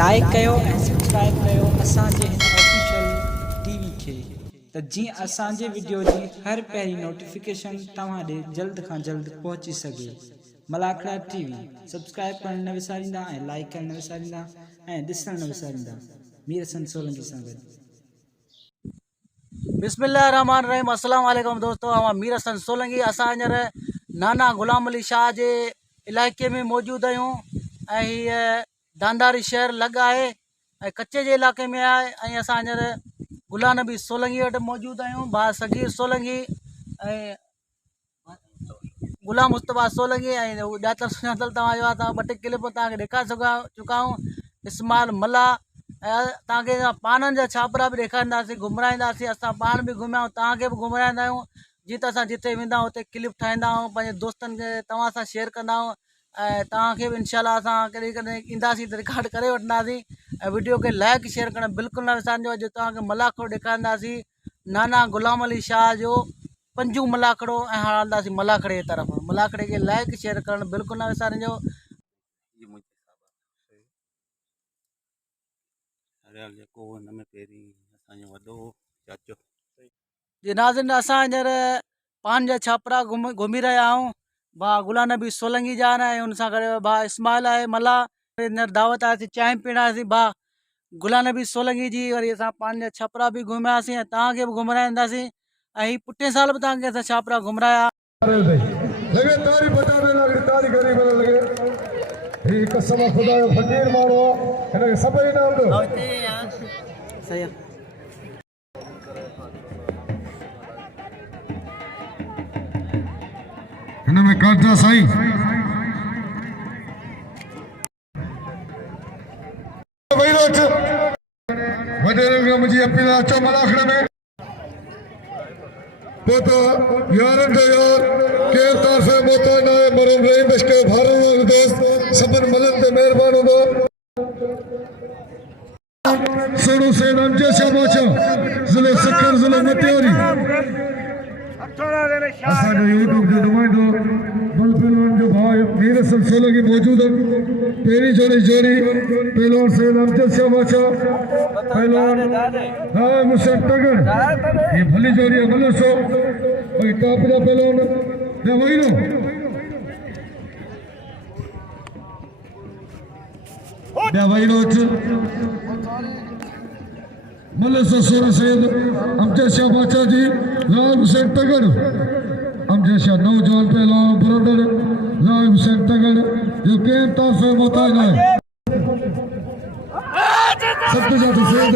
Like कयो ऐं subscribe कयो असांजे हिन ऑफिशियल टीवी खे त जीअं असांजे वीडियो जी हर पहिरीं नोटिफिकेशन तव्हां ॾे जल्द खां जल्द पहुची सघे। मलाखड़ा टीवी सब्सक्राइब करण न विसारींदा ऐं लाइक करण न विसारींदा ऐं ॾिसण न विसारींदा। मीर हसन सोलंकी सां गॾु। बिस्मिल्लाहिर्रहमानिर्रहीम। अस्सलाम वालेकुम दोस्तों, हम मीर हसन सोलंकी असां हींअर नाना गुलाम अली शाह जे इलाइक़े में मौजूद आहियूं ऐं हीअ दांदारी शहर लॻ आहे ऐं कच्चे जे इलाइक़े में आहे ऐं असां हींअर गुलाम नबी सोलंकी वटि मौजूद आहियूं। भाउ सगीर सोलंकी ऐं गुलाम मुस्तफ़ा सोलंकी ऐं ॼातल सुञातल तव्हांजो आहे। तव्हां ॿ टे क्लिप तव्हांखे ॾेखारे चुका आहियूं। इस्माइल मल्ला ऐं तव्हांखे पाननि जा छापरा बि ॾेखारींदासीं, घुमराईंदासीं। असां पाण बि घुमिया आहियूं, तव्हांखे बि घुमराईंदा आहियूं। जीअं त असां जिते वेंदा आहियूं उते क्लिप ठाहींदा आहियूं, पंहिंजे दोस्तनि खे तव्हां सां शेयर कंदा आहियूं ऐं तव्हांखे बि इनशाला असां कॾहिं कॾहिं ईंदासीं त रिकॉर्ड करे वठंदासीं ऐं वीडियो खे लाइक शेयर करणु बिल्कुलु न विसारिजो। अॼु तव्हांखे मलाखड़ो ॾेखारींदासीं, नाना गुलाम अली शाह जो पंजू मलाखड़ो ऐं हाणे हलंदासीं मलाखड़े जी तरफ़। मलाखड़े खे लाइक शेयर करणु बिल्कुलु न विसारिजो। जी नाज़रीन, असां हींअर पान जा छापरा घुमी रहिया आहियूं। भाउ गुलाम नबी सोलंकी जा आहिनि ऐं हुन सां गॾु भाउ इस्माइल आहे मल्ला। हींअर दावत आहे चांहि पीअणासीं भाउ गुलाम नबी सोलंकी जी। वरी असां पान जा छापरा बि घुमियासीं ऐं तव्हांखे बि घुमराईंदासीं ऐं हीअ पुठे साल बि तव्हांखे असां छापरा घुमराया। सही आहे। में काटा साईं मुझे अपील अचो मलाखड़े में तो यारन जो यार केर तारफे मोहताज ना है मरम रही बशके भारत देश सबन मलन ते मेहरबान हो सोनू से नंजे शाबाशा जिले सकर जिले मटियोरी असांजो यूट्यूब जो नुमाइंदो बल पहलवान जो भाई मीर हसन सोलंकी मौजूद है। पहिरीं जोड़ी पहलवान से अमजद शाह बादशाह पहलवान राय मुसर टगर ये भली जोड़ी है मलो सो और टॉप का पहलवान ने वही नो मलसा सोना सैयद अमजद शाह बादशाह जी राय हुसैन तगड़ अमजद शाह नौजवान पहलवान ब्रदर राय हुसैन तगड़ जो के तरफ मोहताज है सबसे ज्यादा सैयद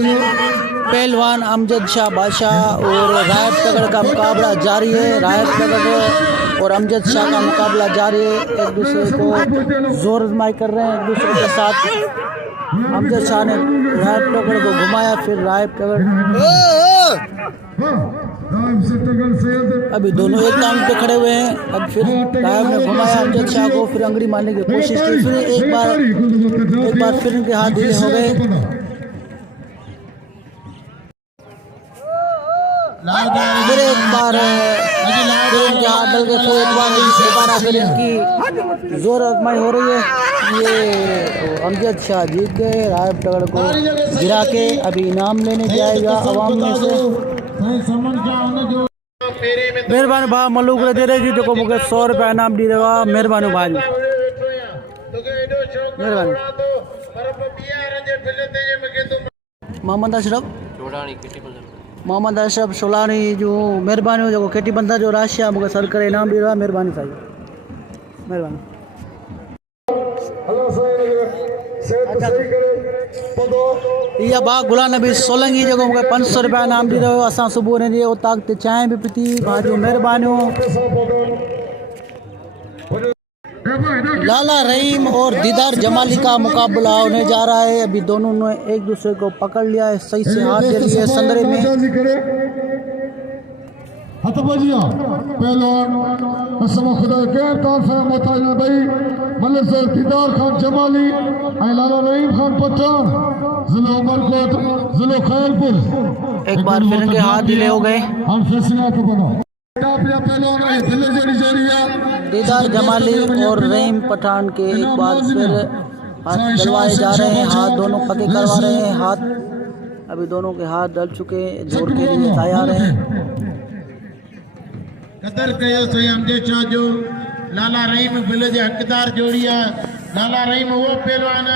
पहलवान अमजद शाह बादशाह और रायत तगड़ का मुकाबला जारी है। रायत तगड़ और अमजद शाह का मुकाबला जारी है। एक दूसरे को जोर आजमाई कर रहे हैं एक दूसरे के साथ। अमजद शाह ने रायत तगड़ को घुमाया, फिर रायत तगड़ अभी दोनों एक टांग पे खड़े हुए हैं। अब फिर रायत ने घुमाया अमजद शाह को, फिर अंगड़ी मारने की कोशिश की, फिर एक बार फिर इनके हाथ ढीले हो गए। फिर एक बार इनके हाथ डल गए, फिर एक बार दोबारा फिर इनकी जोर आजमाई हो रही है। ये अमजद शाह जीत गए, रायत तगड़ को गिरा के अभी इनाम लेने जाएगा अवाम में से। मेहरबानी भाउ मलूक दे रही जो मूंखे 100 रुपया इनाम दी रहा। मेहरबानी भाउ जी, मेहरबानी। मोहम्मद अशरफ शोलानी जो मेहरबानी जो केटी बंदा जो राशि आहे मूंखे सर करे इनाम दी रहा। मेहरबानी साईं, मेहरबानी। इहा भाउ गुलाम नबी सोलंकी जो मूंखे 500 रुपया इनाम दी रहियो। असां सुबुह हिन जे उतां ते चांहि बि पीती। भाउ जो महिरबानियूं। लाला रहीम और दीदार जमाली का मुकाबला होने जा रहा है। अभी दोनों ने एक दूसरे को पकड़ लिया है, सही से हाथ दे लिए संदरे में। हतबजिया पहलवान असमा खुदा के तारफ मोहताज भाई मलिक दीदार खान जमाली लाला रहीम खान पठान जिला उमरकोट जिला खैरपुर। एक बार फिर इनके हाथ ढीले हो गए। हम फैसला को बना दीदार जमाली और रहीम पठान के एक बार फिर हाथ डलवाए जा रहे हैं, हाथ दोनों पके करवा रहे हैं। हाथ अभी दोनों के हाथ डल चुके हैं, दौड़ के लिए तैयार हैं। कदर कयो सही हमजे चो जो लाला रहीम बिल जे हकदार जोड़ी आहे। लाला रहीम वो पहलवान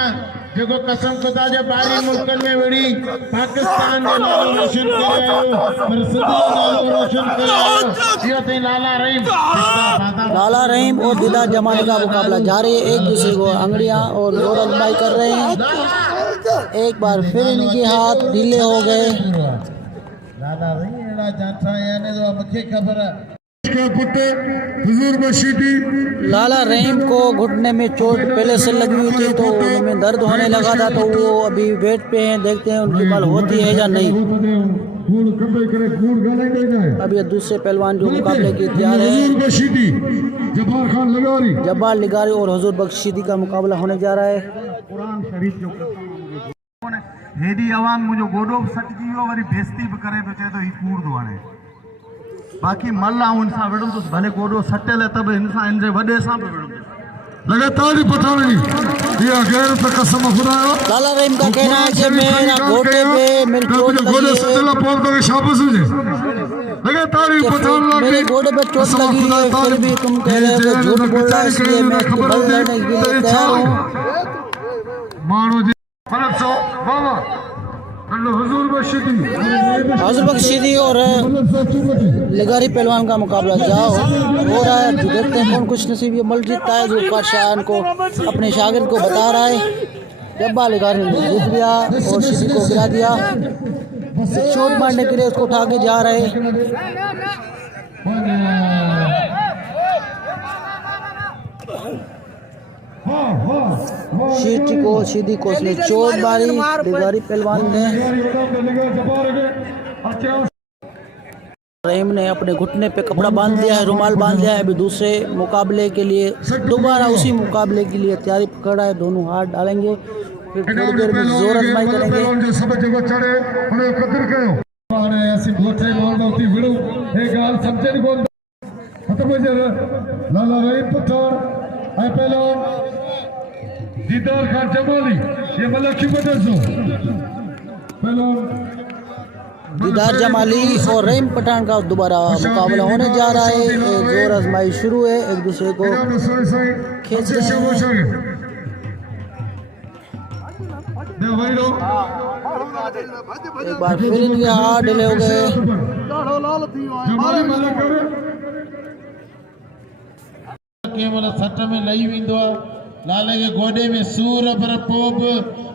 जो कसम खुदा जो ॿाहिरि मुल्कनि में विड़ी पाकिस्तान जो नालो रोशन करे पर सिंध जो नालो रोशन करे इहो थी लाला रहीम। लाला रहीम और दीदार जमाली का मुकाबला जारी है। एक दूसरे को अंगड़ियां और जोर आजमाई कर रहे हैं। एक बार फिर इनके हाथ ढीले हो गए। लाला रहीम एड़ा जाठा याने तो मुझे खबर है लाला रहीम को घुटने में चोट पहले से लगी हुई थी, तो उनमें दर्द होने लगा था, तो वो अभी वेट पे हैं। देखते हैं उनकी बाल होती है या नहीं। अभी दूसरे पहलवान जो मुकाबले की तैयार है, जब्बार लिगारी और हुजूर बख्शीदी का मुकाबला होने जा रहा है। हेडी आवाम मुझो गोडो सटजी वियो वरी बेइज्जती भी करे तो चए तो ही कूड़दो हाणे। बाकी मल्ला उन सां विड़ुम तो भले गोडो सटेल है तब इन सां इन जे वडे सां भी विड़ुम लगातार ही पठानी ये गैर तो कसम खुदा लाला रहीम का कहना है कि मेरा घोटे पे मेरी चोट लगी है, सटेला पौर तो शाबाश हुजे लगातार ही पठान मेरे घोड़े पे चोट लगी है, फिर भी तुम कह रहे हो कि झूठ बोल रहा है, इसलिए मैं बल लड़ने के लिए तैयार हूँ। मानो जी फरक सो बाबा हुजूर बख्शीदी और लिगारी पहलवान का मुकाबला जाओ हो रहा है। देखते हैं कौन कुछ नसीब ये मल जीतता है। जो शाह को अपने शागिर्द को बता रहा है। जब्बा लिगारी ने जीत गया और शिदी को गिरा दिया। चोट मारने के लिए उसको उठा के जा रहे। सीधी को उसने चोट मारी लिगारी पहलवान ने। रहीम ने अपने घुटने पे कपड़ा बांध दिया है, रुमाल बांध दिया है। अभी दूसरे मुकाबले के लिए दोबारा उसी मुकाबले के लिए तैयारी पकड़ा है। दोनों हाथ डालेंगे, फिर थोड़ी देर में जोर आजमाई करेंगे। लाला रहीम पठान दीदार खान जमाली ये मतलब क्यों बदल दीदार जमाली और रहीम पठान का दोबारा मुकाबला होने जा रहा है। जोर आजमाई शुरू है, एक दूसरे को खींच रहे हैं। एक बार फिर इनके हाथ ढीले हो गए। सट में लही वेंदो आहे। लाले के गोडे में सूर पर पोइ बि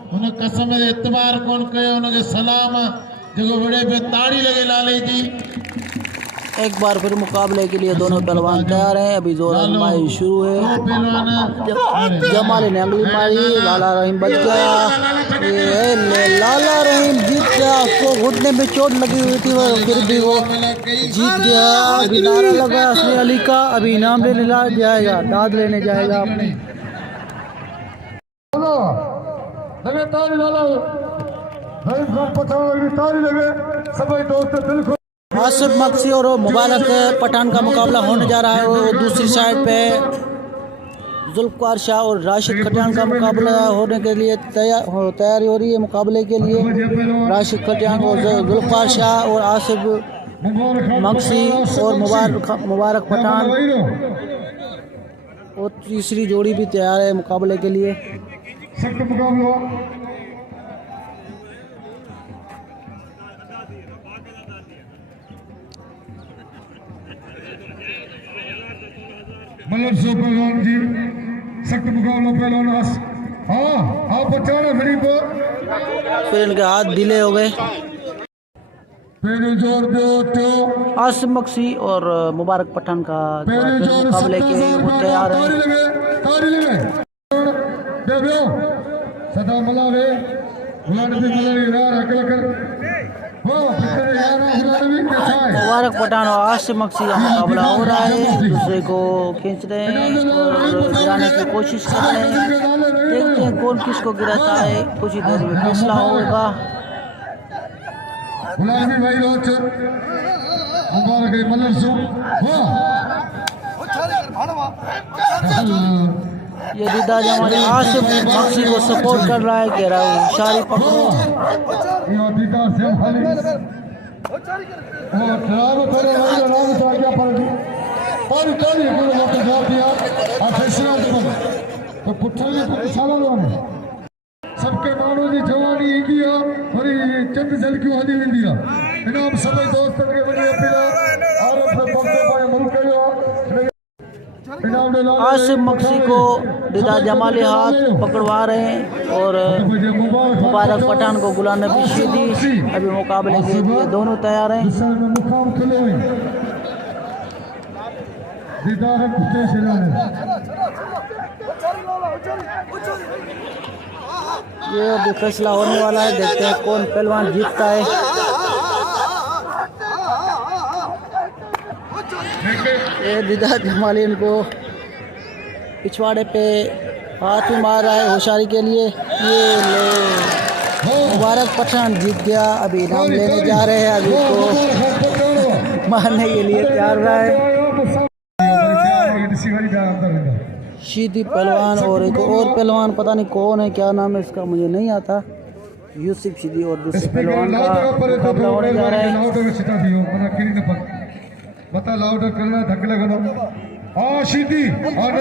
हुन कसम ते एतबार कोन कयो। हुनखे सलाम जेको विड़े पे ताड़ी लगे लाले जी। एक बार फिर मुकाबले के लिए दोनों पहलवान तैयार हैं। अभी जोर आजमाई शुरू है। जमाली ने अंगली मारी, लाला रहीम बच गया। लाला रहीम जीत गया। उसको घुटने में चोट लगी हुई थी, फिर भी वो जीत गया। अभी नारा लगा असली अली का। अभी इनाम लेने जाएगा, दाद लेने जाएगा अपनी। आसिफ मक्सी और मुबारक पठान का मुकाबला होने जा रहा है। और दूसरी साइड पे जुल्फकार शाह और राशिद खटियान का मुकाबला होने के लिए तैयारी हो रही है। मुकाबले के लिए राशिद खटियान और जुल्फकार शाह और आसिफ मक्सी और मुबारक पठान और तीसरी जोड़ी भी तैयार है मुकाबले के लिए। मतलब सो पहलवान जी सख्त मुकाबला पहलवान हाँ बचाना मेरी को। फिर इनके हाथ ढीले हो गए। आसिफ मक्सी और मुबारक पठान का मुकाबले के वो तैयार है। मुबारक पठान और आसिफ मक्सी का मुकाबला हो रहा है। एक दूसरे को खींच रहे हैं और गिराने की कोशिश कर रहे हैं। देखते हैं कौन किसको गिराता है। कुछ ही देर में फैसला होगा। ये दीदा जमाली आसिफ मक्सी को सपोर्ट कर रहा है, कह रहा है होशियारी पकड़ो। ये दीदा से खाली और खराब करे वाला नाम तो क्या पड़ेगी और कभी पूरे लोग जा दिया ऑफिसर तो पुछले को साला लोग सबके मानो जी जवानी ईंदी आहे वरी चंद झलकियूं हली वेंदी आहे। इनाम सभई दोस्तनि खे वॾी अपील आहे और बंदे पाए मुल्क जो आसिफ मक्सी को दीदा जमाली हाथ पकड़वा रहे हैं और मुबारक पठान को गुलाम नबी शीदी अभी मुकाबले के लिए दोनों तैयार हैं। ये अभी फैसला होने वाला है, देखते हैं कौन पहलवान जीतता है। ये दीदा जमाली इनको पिछवाड़े पे हाथ में मार रहा है होशियारी के लिए। ये ले मुबारक पठान जीत गया, अभी इनाम लेने जा रहे हैं, अभी को मारने के लिए तैयार रहा है शीदी पहलवान और एक और पहलवान, पता नहीं कौन है, क्या नाम है इसका मुझे नहीं आता। यूसुफ शीदी और दूसरे पहलवान का मुकाबला होने जा रहा है। बता लाउड करना धकले करो आ शीदी और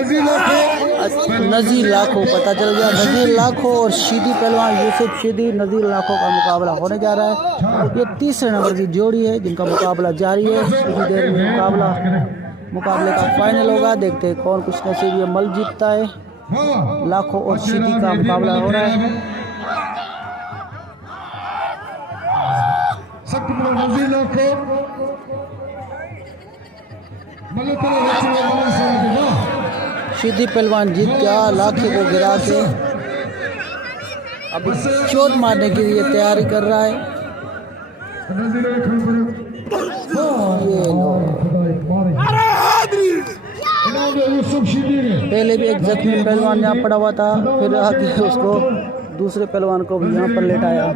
नज़ीर लाखों पता चल गया, नज़ीर लाखों और शीदी पहलवान यूसुफ शीदी नज़ीर लाखों का मुकाबला होने जा रहा है। ये तीसरे नंबर की जोड़ी है जिनका मुकाबला जारी है। इसी देर में मुकाबले का फाइनल होगा, देखते हैं कौन कुछ नसीब ये मल जीतता है। लाखों और शीदी का मुकाबला हो रहा है। शीदी पहलवान जीत गया, लाखे को गिरा के अब चोट मारने के लिए तैयारी कर रहा है। ये पहले भी एक जख्मी पहलवान यहाँ पड़ा हुआ था, फिर आगे उसको दूसरे पहलवान को भी यहाँ पर लेटाया।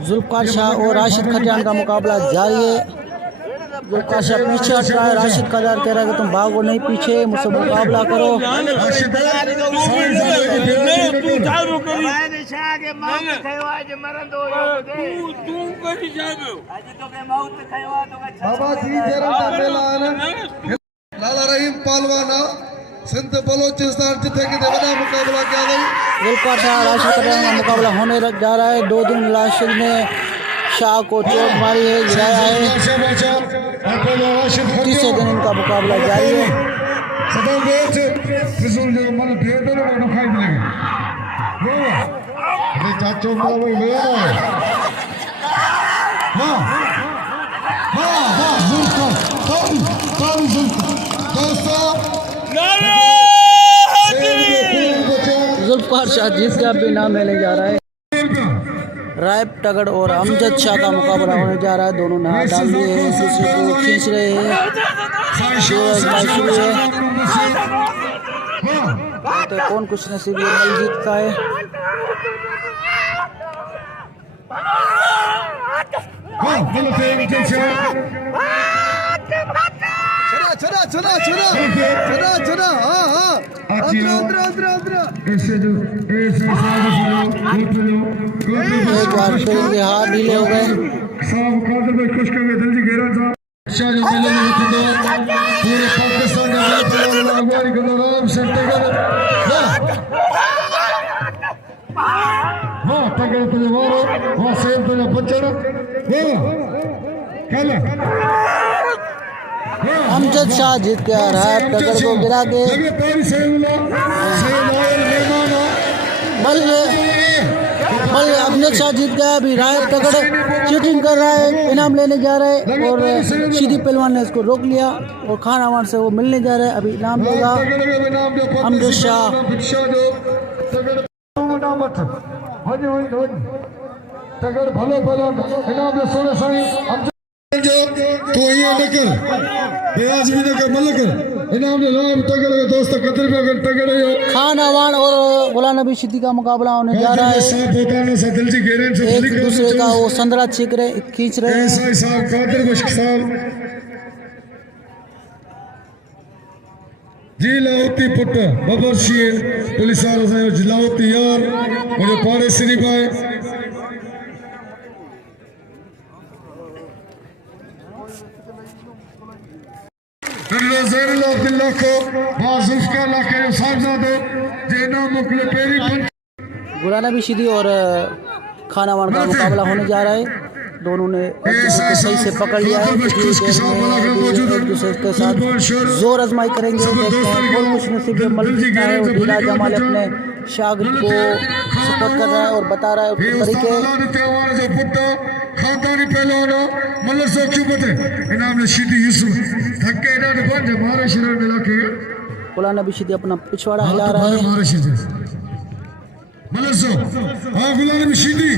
जुल्फकार शाह और राशिद खटियान का मुकाबला जारी है। जुल्फकार शाह पीछे हट रहा है, राशिद खटियान कह रहा है कि तुम भागो नहीं पीछे, मुझसे मुकाबला करो। लाला रहीम पहलवान सिंध बलोचिस्तान जिथे कितने बड़ा मुकाबला किया गई। जुल्फकार शाह राशिद खटियान का मुकाबला होने जा रहा है। 2 दिन राशिद ने शाह को चोट मारी है, गिराया है। तीसरे दिन इनका मुकाबला जारी है। जुल्फकार शाह जीत का भी नाम लेने जा रहा है। रायब तगड़ और अमजद शाह का मुकाबला होने जा रहा है। दोनों नहा डाल दिए हैं, दूसरे को खींच रहे हैं। तो कौन कुछ नसीब मल जीतता है। चला चला चला चला चला हाँ हाँ एक बार फिर इनके हाथ ढीले हो गए। पूरे पाकिस्तान अमजद शाह जीत गया, रायब तगड़ को गिरा के। बल अमजद शाह जीत गया, अभी रायब तगड़ चीटिंग कर रहा है, इनाम लेने जा रहा है और शीदी पहलवान ने इसको रोक लिया और खान अवान से वो मिलने जा रहा है। अभी इनाम देगा अमजद शाह। तगड़ भलो भलो इनाम सोने साईं कोई ये न कर बेयाज भी न कर मल कर इनाम ने नाम तगड़े दोस्त कदर पे अगर तगड़े हो खान अवान और गुलाम नबी सिद्दीकी का मुकाबला होने जा रहा है। साहब बोतानो सा दिल जी गेरन से एक दूसरे का वो संदरा खींच रहे हैं। ऐसा साहब कादर बख्श साहब जी लाउती पुट बबर शील पुलिस वालों से लाउती यार मुझे पारे सिरी पाए नल्लो ज़ैनुल अब्दुल्लाह को बाजुल्फकार लाके साहबजादे जेना मुकले पेरी पंच गुलाम नबी सिद्दीकी और खान अवान का मुकाबला होने जा रहा है। दोनों ने एक दूसरे को सही से पकड़ लिया है। एक दूसरे के साथ जोर आजमाई करेंगे। देखते हैं कौन कुछ नसीब में मल जीतना है। और ढीला जमाल अपने शागिर्द को सपोर्ट कर रहा है और बता रहा है उसके तरीके। खानदानी पहलवान मल्ल सो क्यों बते इनाम रशीदी यूसुफ धक्के इन्होंने बंद मारे शिरों मिला के गुलाम नबी सिद्दीकी अपना पिछवाड़ा हिला रहा है। मारे शिदे मल्ल सो हाँ गुलाम नबी सिद्दीकी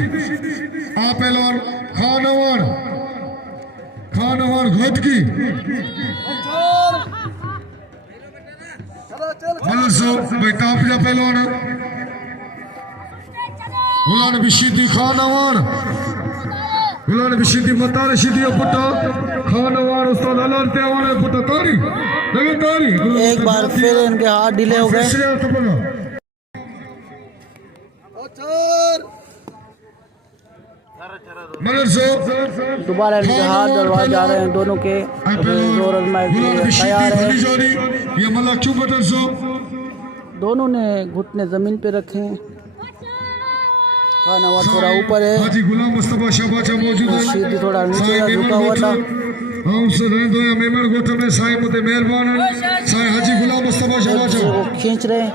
आ पहलवान खान अवान घोट की मल्ल सो भाई तापजा पहलवान गुलाम नबी सिद्दीकी खान अवान गुलाम नबी सिद्दीकी मतार सिद्दीकी पुटा खान अवान उस्ताद अलार तेवान पुटा तारी लगे तारी एक बार फिर इनके हाथ ढीले हो गए। दोबारा इनके हाथ डलवाए जा रहे हैं। दोनों के जोर आजमाई के लिए तैयार है। ये मल्ला क्यों बदल सो दोनों ने घुटने जमीन पे रखे। खान अवान थोड़ा ऊपर है। हाजी गुलाम मुस्तफा शाबाचा मौजूद है। सिद्दीकी थोड़ा नीचे झुका हुआ था। हम से रहंदो या मेमन गोठ में साईं मुते मेहरबान साईं हाजी गुलाम मुस्तफा शाबाचा वो खींच रहे हैं।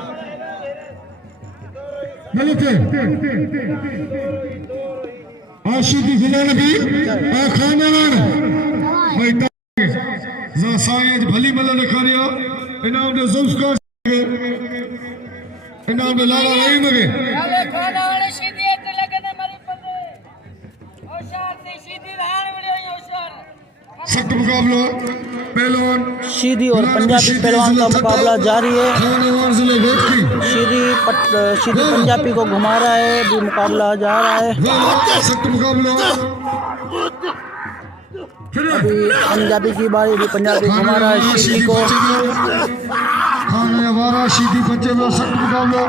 मिलते आशिकी गुलाम नबी आ खान अवान भाई जा साईं भली मल लिखारिया इनाम दे जुल्फकार इनाम दे लाला रहीम के सख्त मुकाबला पहलवान सिद्दीकी और पंजाबी पहलवान का मुकाबला जारी है। सिद्दीकी पंजाबी को घुमा रहा है। भी मुकाबला जा रहा है। सख्त मुकाबला अभी पंजाबी की बारी भी पंजाबी घुमा रहा है सिद्दीकी को। खान अवान सिद्दीकी बच्चे में सख्त मुकाबला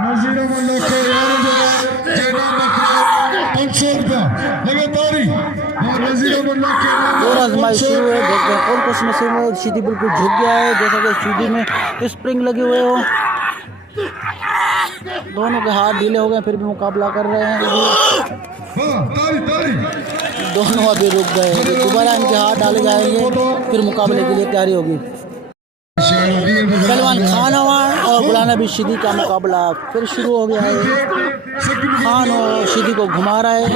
नजीर अहमद के यार जेना मखरा 500 रुपया लगातारी और नजीर अहमद के और आजमाई शुरू है। देखते हैं कौन कुछ नसीब में। सिद्दीकी बिल्कुल झुक गया है जैसा कि सिद्दीकी में स्प्रिंग लगे हुए हो। दोनों के हाथ ढीले हो गए फिर भी मुकाबला कर रहे हैं। दोनों अभी रुक गए। दोबारा इनके हाथ डाले जाएंगे फिर मुकाबले के लिए तैयारी होगी। पहलवान खान अवान और गुलाम नबी सिद्दीकी का मुकाबला फिर शुरू हो गया है। खान और सिद्दीकी को घुमा रहा है।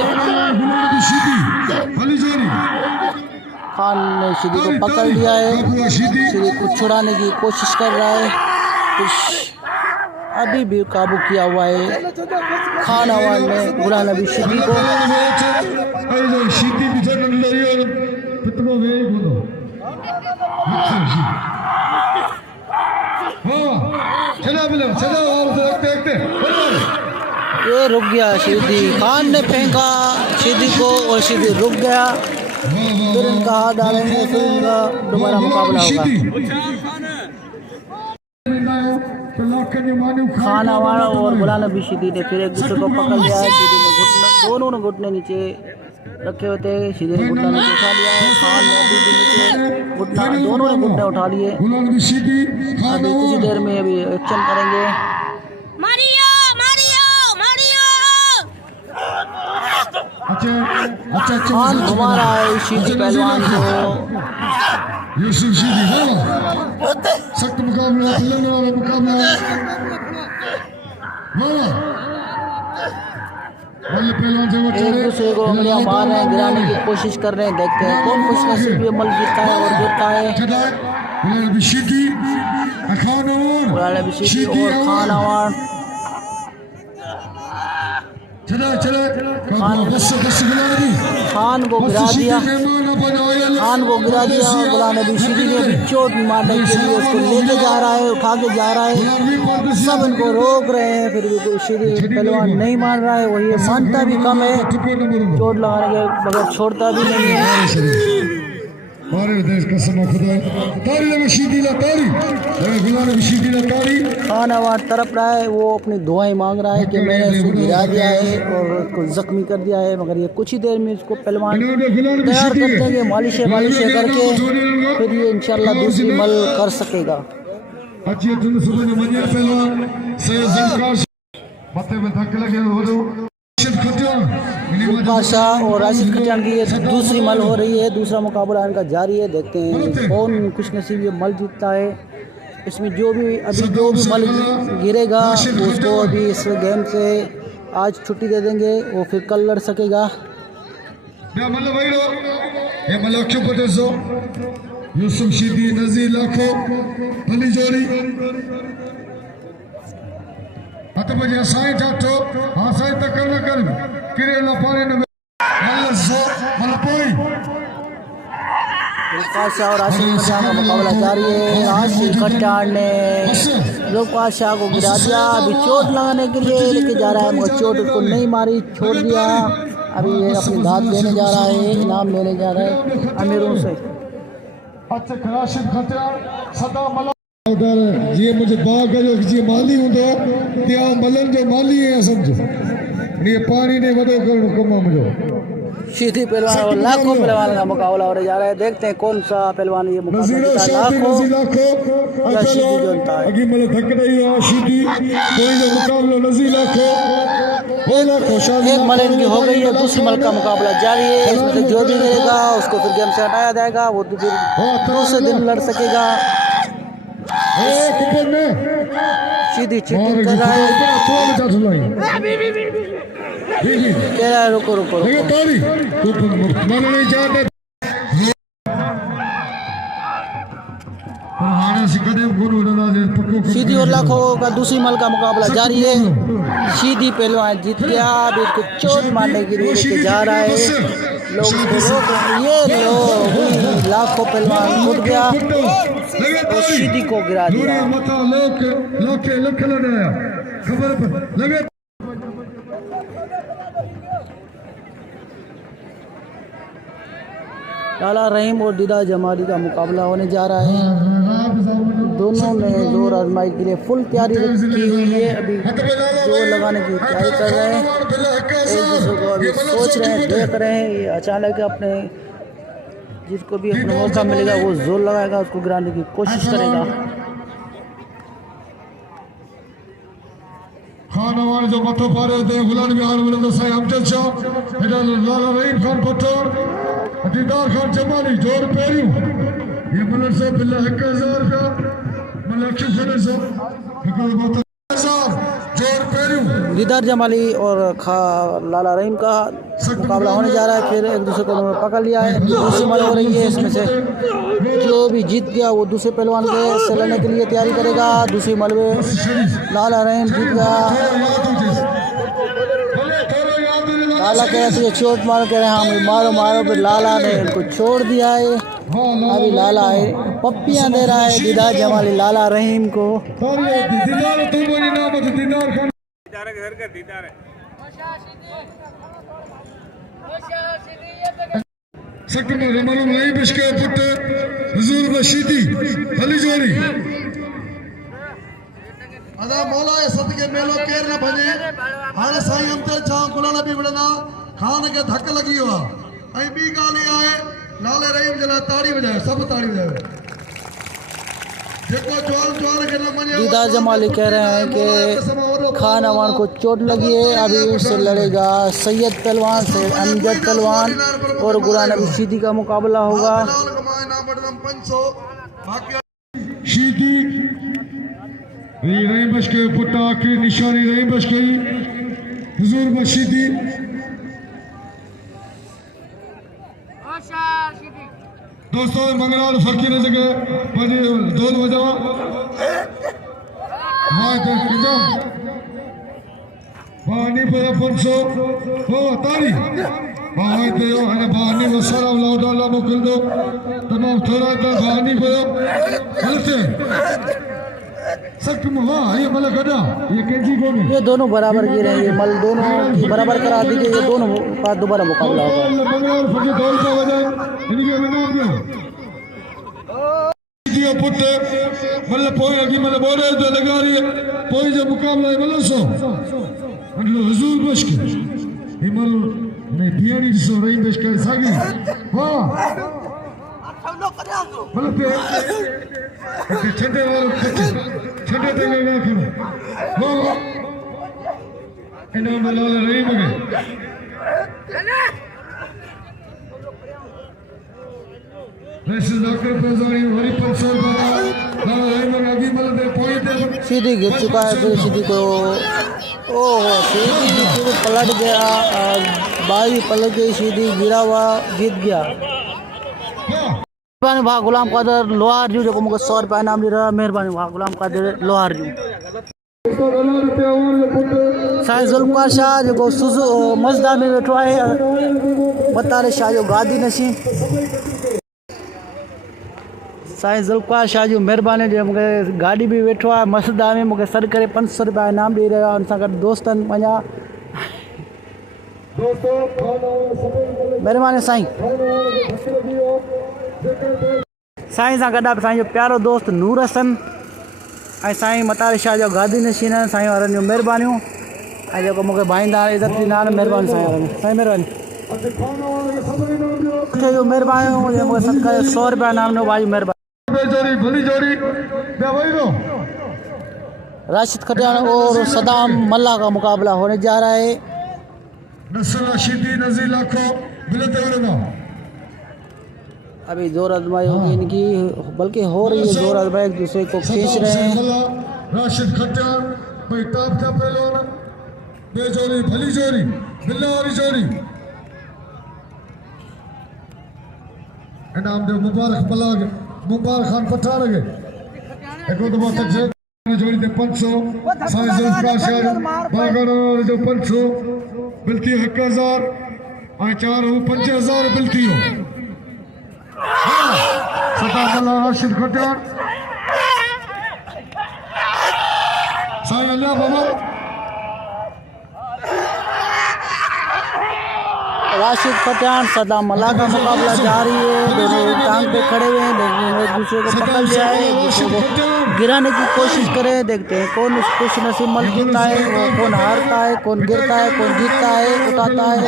खान ने सिद्दीकी को पकड़ लिया है। सिद्दीकी को छुड़ाने की कोशिश कर रहा है। कुछ अभी भी काबू किया हुआ है खान अवान ने गुलाम नबी सिद्दीकी को। ये रुक गया। सिद्दीकी खान ने फेंका सिद्दीकी को और सिद्दीकी रुक गया। फिर इनका हाथ डालेंगे फिर इनका दोबारा मुकाबला होगा। खान अवान और गुलाम नबी सिद्दीकी ने फिर एक दूसरे को पकड़ लिया है। सिद्दीकी ने घुटना दोनों ने घुटने नीचे रखे हुए थे। सिद्दीकी ने घुटना नीचे उठा लिया है। खान ने अभी भी नीचे घुटना दोनों ने घुटने उठा लिए। अभी कुछ देर में अभी एक्शन करेंगे। खान घुमा रहा है सिद्दीकी पहलवान को। यूसुफ सिद्दीकी सख्त मुकाबला चलने वाला मुकाबला एक दूसरे को उंगलियां मार रहे हैं गिराने की कोशिश कर रहे हैं। देखते हैं कौन कुछ नसीब में मल जीतता है और गिरता है। गुलाम नबी सिद्दीकी और खान अवान चले चले बस बस गुलाम नबी खान को गिरा दिया, खान को गिरा दिया। गुलाम नबी शीदी ने भी चोट मारने के लिए उसको लेके जा रहा है, उठा के जा रहा है, सब उनको रोक रहे हैं, फिर भी कोई शीदी पहलवान नहीं मान रहा है। वही मानता भी कम है, चोट लगाने के बगैर छोड़ता भी नहीं है। अरे देश कसम खुदा तारी लगे शीदी ला तारी गुलाम नबी शीदी ला तारी। खान अवार्ड तड़प रहा है, वो अपनी दुआएं मांग रहा है कि मैंने उसको गिरा दिया है और उसको जख्मी कर दिया है, मगर ये कुछ ही देर में इसको पहलवान तैयार करते हैं, मालिशें करके फिर ये इंशाल्लाह दूसरी मल कर सकेगा। अच्छी सुबह मंजर पहलवान सैयद ज़ुल्फ़िकार मत्थे में धक्के लगे बादशाह और राशिद खटियान की ये दूसरी मल हो रही है, दूसरा मुकाबला इनका जारी है। देखते हैं कौन खुशनसीब ये मल जीतता है। इसमें जो भी मल गिरेगा उसको अभी इस गेम से आज छुट्टी दे देंगे, वो फिर कल लड़ सकेगा। यूसुफ शीदी नजीर लाखो भली जोड़ी हथ बजे साईं ठाठो हाँ साईं तक न कर किरे लफाने न जो मलपोई शाह और राशिद खटियान का मुकाबला जारी है। राशिद खटियान ने ज़ुल्फ़िकार शाह को गिरा दिया, अभी चोट लगाने के लिए लेके जा रहा है, मगर चोट उसको नहीं मारी, छोड़ दिया। अभी ये अपनी दाद लेने जा रहा है, इनाम लेने जा रहा है अमीरों से। अच्छा राशिद खटियान सदा मला जी मुझे बाग जो जी माली होंदो त्या मलन जो माली है समझो ये पानी ने वडो करण कम मुझो शीदी पहलवान और लाखों पहलवान का मुकाबला होने जा रहा है। देखते हैं कौन सा पहलवान ये मुकाबला जीतता है, लाखों या शीदी जीतता है। अगी मले थक रही है शीदी कोई जो मुकाबला नजीर लाखो वो लाखो एक मल इनकी हो गई है, दूसरी मल का मुकाबला जारी है। इसमें से जो भी गिरेगा उसको फिर गेम से हटाया जाएगा, वो फिर दूसरे दिन लड़ सकेगा। शीदी चीटिंग कर रहा है, कह रहा है रुको रुको रुको। शीदी और लाखों का दूसरी मल का मुकाबला जारी है। शीदी पहलवान जीत गया, अभी इसको चोट मारने के लिए लेके जा रहा है। लोग ये लाखों पहलवान उठ गया और शीदी को गिरा दिया। लाला रहीम और दीदा जमाली का मुकाबला होने जा रहा है। दोनों ने जोर आजमाई के लिए फुल तैयारी की हुई है, अभी जोर लगाने की तैयारी कर रहे हैं, एक दूसरे को अभी सोच रहे हैं, देख रहे हैं। ये अचानक अपने जिसको भी अपना मौका मिलेगा वो जोर लगाएगा, उसको गिराने की कोशिश करेगा। खान हमारे जो मथो पारे होते हैं गुलाम नबी हाल साईं अमजद शाह लाला रहीम खान पठौर दीदार खान जमाली जोर पेरियो ये मलर से बिल्ला 1000 का मलर खने से 1000 जोर पेरियो। दीदार जमाली और लाला रहीम का मुकाबला होने जा रहा है। फिर एक दूसरे को उन्होंने पकड़ लिया है, दूसरी मल हो रही है। इसमें से जो भी जीत गया वो दूसरे पहलवान से लड़ने के लिए तैयारी करेगा। दूसरी मल में लाला रहीम जीत गया। लाला कह रहे थे चोट मार कह रहे हैं हाँ मारो मारो, फिर लाला ने उनको छोड़ दिया है। अभी लाला है पप्पियाँ दे रहा है दीदार जमाली लाला रहीम को। अदा मौला सदके मेलो केर न भजे हाणे साईं अमजद शाह गुलाम नबी विढ़ंदा खान के धक लगी हुआ ऐं ॿी ॻाल्हि इहा आहे लाले रहीम जे लाइ ताड़ी वॼायो, सभु ताड़ी वॼायो। जेको जवान के न मञे दीदार जमाली कह रहे हैं कि खान अवान को चोट लगी है, अभी उससे लड़ेगा सैयद पहलवान से अमजद पहलवान और गुलाम नबी शीदी का मुकाबला होगा। शीदी रहीम बश के पुट आखिरी निशानी रहीम बश गई हुजूर बशीदी दोस्तों मंगलाल फरकी ने जगह बजे ढोल बजावा हाँ तो किधर Bahani pada 500. Oh, tari. Bahani pada ada bahani besar Allah Allah mukul do. Tamam थोड़ा सा bahani pada. Halte. सख्त मुहा ये मतलब गदा ये कैंची कौन है? ये दोनों बराबर गिरे हैं, ये मल दोनों बराबर करा दीजिए, ये दोनों का दोबारा मुकाबला होगा। मंगल फजे दौड़ का वजह इनके नाम क्या? दिया पुत्र मतलब पोई लगी मतलब बोले तो लगा रही है पोई जो मुकाबला है मतलब सो मतलब हुजूर बशके हिमल नहीं पियानी जिसो रही बशके सागी वाह मतलब पे छंडे वालों छंडे तेरे ना खड़ा वाह इन्होंने लाल रही मगे वैसे डॉक्टर प्रजारी हरी पंचर बाबा लाल रही मगे अभी मतलब दे पॉइंट है सीधी गिर चुका है, फिर सीधी को ओह सीधी नीचे को पलट गया, बाई पलट गई, सीधी गिरा हुआ जीत गया। मेहरबानी भाई गुलाम कादिर लोहार जी जो मुझे 100 रुपया इनाम दे रहा है। मेहरबानी भाई गुलाम कादिर लोहार जी। साईं ज़ुल्फ़िकार शाह जो सुज़ु मज़दा में वेठो आहे, बतारे शाह जो गादी नशी। साईं ज़ुल्फ़िकार शाह जी मेहरबानी जो मूंखे गाड़ी भी वेठो आहे मज़दा में, मूंखे सॾु करे 500 रुपया इनाम ॾेई रहियो आहे। हुन सां गॾु दोस्तनि पंहिंजा। मेहरबानी साईं। साईं सां गॾु आहे साईं जो प्यारो दोस्त नूर हसन ऐं साईं मतार शाह जो गादी नशीन आहिनि। साईं वारनि जूं महिरबानियूं ऐं जेको मूंखे भाईंदा इज़त ॾींदा आहिनि, महिरबानी साईं वारनि साईं महिरबानी जो महिरबानियूं जो मूंखे सॾु करे 100 रुपया इनाम ॾिनो भाई महिरबानी। राशिद खटियान और सदाम मल्ला का मुकाबला होने जा रहा है। अभी जोर आजमाई होगी इनकी, बल्कि हो रही है जोर आजमाई, एक दूसरे को खींच रहे हैं। राशिद खट्टर भाई टॉप का पहलवान बेजोरी भली जोरी बिल्ला वाली जोरी इनाम दे मुबारक मलाग मुबारक खान पठान के एक दफा तक से जोड़ी दे 500 साईं ज़ुल्फ़िकार शाह बागड़ो जो 500 बिलती 1000 और 4 5000 बिलती हो सतामला राशिद खट्टर साईं अल्लाह बाबा राशिद खटियान सदाम मल्ला का मुकाबला जारी है। दोनों एक टांग पे खड़े हुए हैं, एक दूसरे को पकड़ लिया है, एक दूसरे को गिराने की कोशिश करें। देखते हैं कौन खुश नसीब मल जीतता है, कौन हारता है, कौन गिरता है, कौन जीतता है, उठाता है।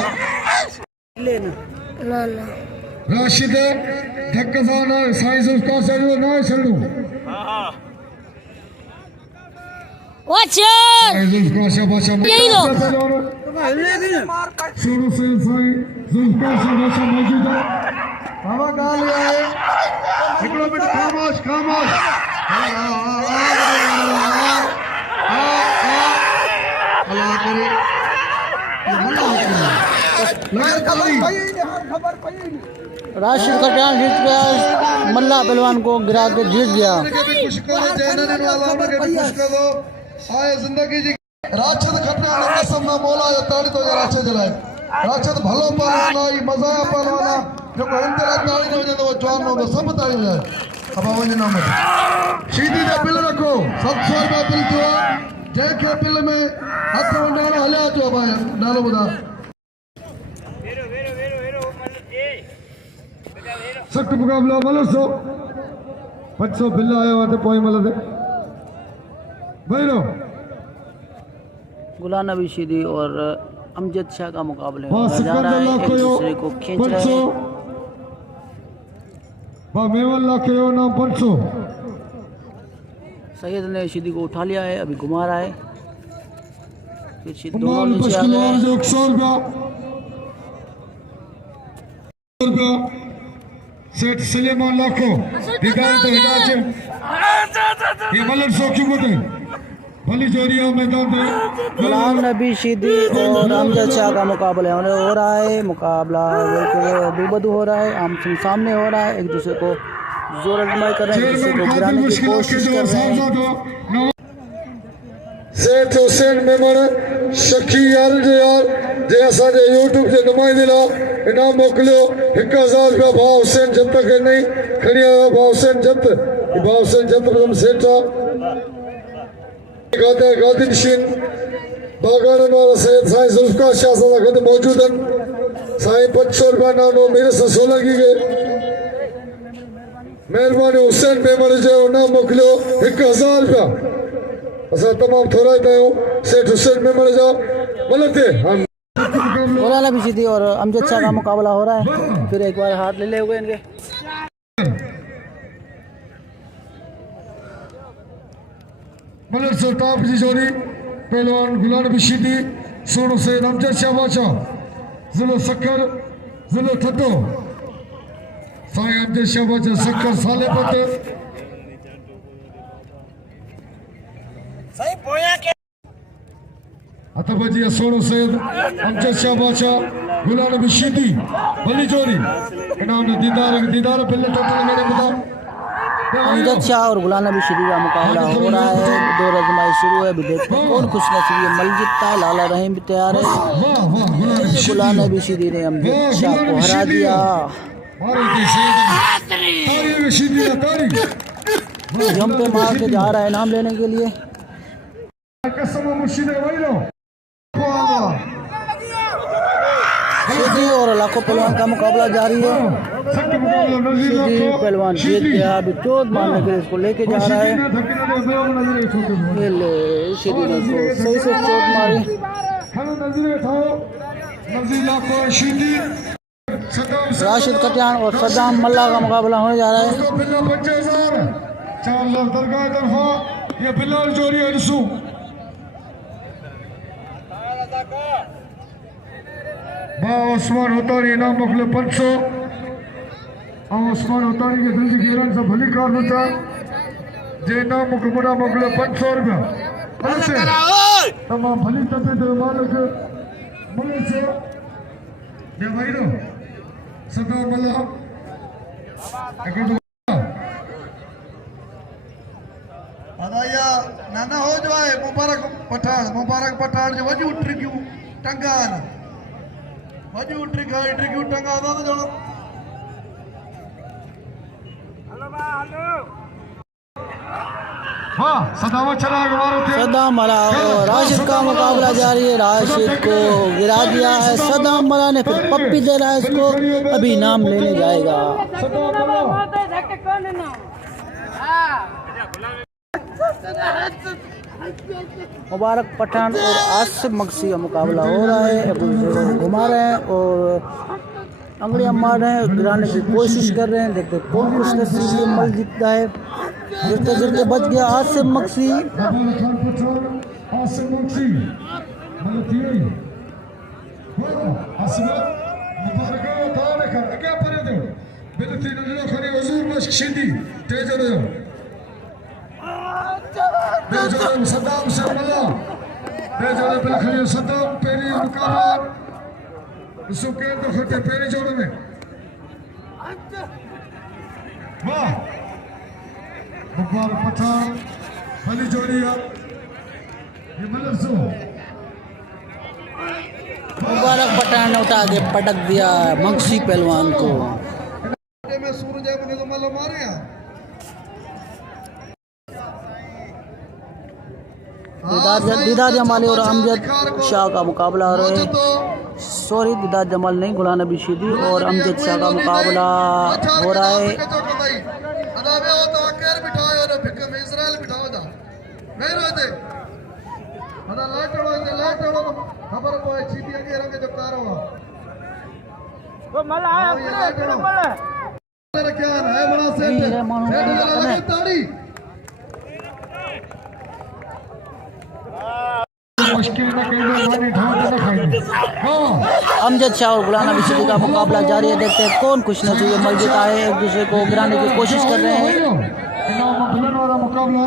राशिद धक्काना साईं ज़ुल्फ़िकार शाह ना छड़ू साईं ज़ुल्फ़िकार शाह बादशाह शुरू से साईं ज़ुल्फ़िकार शाह बादशाह मौजूद है। बाबा गाल आए हिकिड़ो मिनट खामोश खामोश अल्लाह करे राशिद खटियान जीत गया, मल्ला पहलवान को गिरा के जीत गया। राशिद खटियान कसम ना मौला जो ताड़ी तो राशिद जलाए राशिद भलो पहलवान मजा पहलवान जो इंतरा ताड़ी न वजे तो जवान नो सब ताड़ी जाए। अब वने नाम सीधी दे बिल रखो 700 रुपया बिल थियो जेके बिल में हथ वंडाणो हलिया तो भाई नालो बुधा सख्त मुकाबला मतलब 500 बिल आया तो पोई मतलब भाईरो गुलाम नबी शीदी और अमजद शाह का मुकाबला होने जा रहा है, एक दूसरे को खींच रहे हैं। मेवन लाख नाम 500 सैयद ने शीदी को उठा लिया है, अभी घुमा रहा है, फिर शीदी दोनों नीचे आ गए। 100 रुपया सेठ सलेमान लाखो दिगार तो हिदायत ये मतलब सो क्यों बोलते भली जोरिया मैदान में गुलाम नबी शीदी और अमजद शाह का मुकाबला हो रहा है। मुकाबला बेबदू हो रहा है, आम सामने हो रहा है, एक दूसरे को जोर आजमाई कर रहे हैं, एक दूसरे को गिराने की कोशिश कर रहे हैं। सेठ हुसैन मेमन शखी यार जे असांजे यूट्यूब जे नुमाइंदे लाइ इनाम मोकिलियो 1000 रुपया भाउ हुसैन जत खे नहीं खणी आयो भाउ हुसैन जत रम सेठ गादी नशीन बागाननि वारा सैयद साईं जुल्फकार शाह सां गॾु मौजूद आहिनि साईं 500 रुपया नानो मीरस सोलंकी खे महिरबानी हुसैन पेमर जो इनाम मोकिलियो 1000 रुपया असां तमामु थोराईंदा आहियूं सेठ हुसैन पेमर जा मलते मौलाना भी सीधी और अमजद शाह का मुकाबला हो रहा है। फिर एक बार हाथ ले हुए इनके मलर से टॉप जी जोड़ी पहलवान गुलाम बिशीदी सोनू सैयद अमजद शाह बादशाह जिलो सक्कर जिलो ठट्टो साईं अमजद शाह बादशाह सक्कर साले पत अतबजी सोनू सैयद अमजद शाह बादशाह गुलाम बिशीदी भली जोड़ी इन्होंने दीदार पिल्ले टोटल मेरे बता अमजद शाह और गुलाम नबी शरीफ का मुकाबला हो रहा है। 2 रजमाई शुरू है। अभी देखते हैं कौन खुश नसीब है। मल जीतता है। लाला रहीम भी तैयार है। गुलाम नबी शरीफ ने अमजद शाह को हरा दिया। जम पे मार के जा रहा है इनाम लेने के लिए। सीधी और लाखों पहलवान का मुकाबला जारी है। सीधी पहलवान जीत गया। अभी चोट मारने के लिए इसको लेके जा रहा है। ये ले सीधी ने इसको सही से चोट मारी। राशिद कटियान और सद्दाम मल्ला का मुकाबला होने जा रहा है। उस्मान होतानी इनाम मोकिलियो 500 ऐं उस्मान होतानी खे दिलि जी गहराइनि सां भली कार नथा जे इनाम मुड़ा मोकिलियो 500 रुपया तमामु भली तबियत जो मालिक मले से ने भाईरो सदा मल्ला अदाया नाना हो जो है मुबारक पठान जो वजू ट्रिक्यू टंगान वजू ट्रिक्यू टंगा दो जो हाँ सदामत चला गवारो थे सद्दाम मला और राशिद का मुकाबला जारी है। राशिद को गिरा दिया है। सद्दाम मला ने फिर पप्पी दे रहा है इसको। अभी इनाम लेने जाएगा। मुबारक पठान और आसिफ मक्सी का मुकाबला हो रहा है। अभी घुमा रहे हैं और अंगड़ियां मार रहे हैं। गिराने की कोशिश कर रहे हैं। देखते कौन कुछ नसीब मल जीतता है। गिरते बच गया आसिफ मक्सी। सद्दाम से मल्ला बेजोड़े पे खड़ी सद्दाम पहली मुकाबला सुके तो खटे पहली जोड़ में वाह मुबारक पठान भली जोड़ी है ये मल्लर सो मुबारक पठान ने उठा के पटक दिया मक्सी पहलवान को। में सूरज है मुझे तो मल्ला मारे हैं दीदार जमाली और अमजद शाह का मुकाबला हो रहा है। सॉरी दीदार जमाल नहीं गुलाम नबी शीदी और अमजद शाह का मुकाबला हो रहा है। अमजद शाह और गुलाम नबी शीदी का मुकाबला जारी है। देखते हैं कौन खुश नसीब मल जीता है। एक दूसरे को गिराने की कोशिश कर रहे हैं। मुकाबला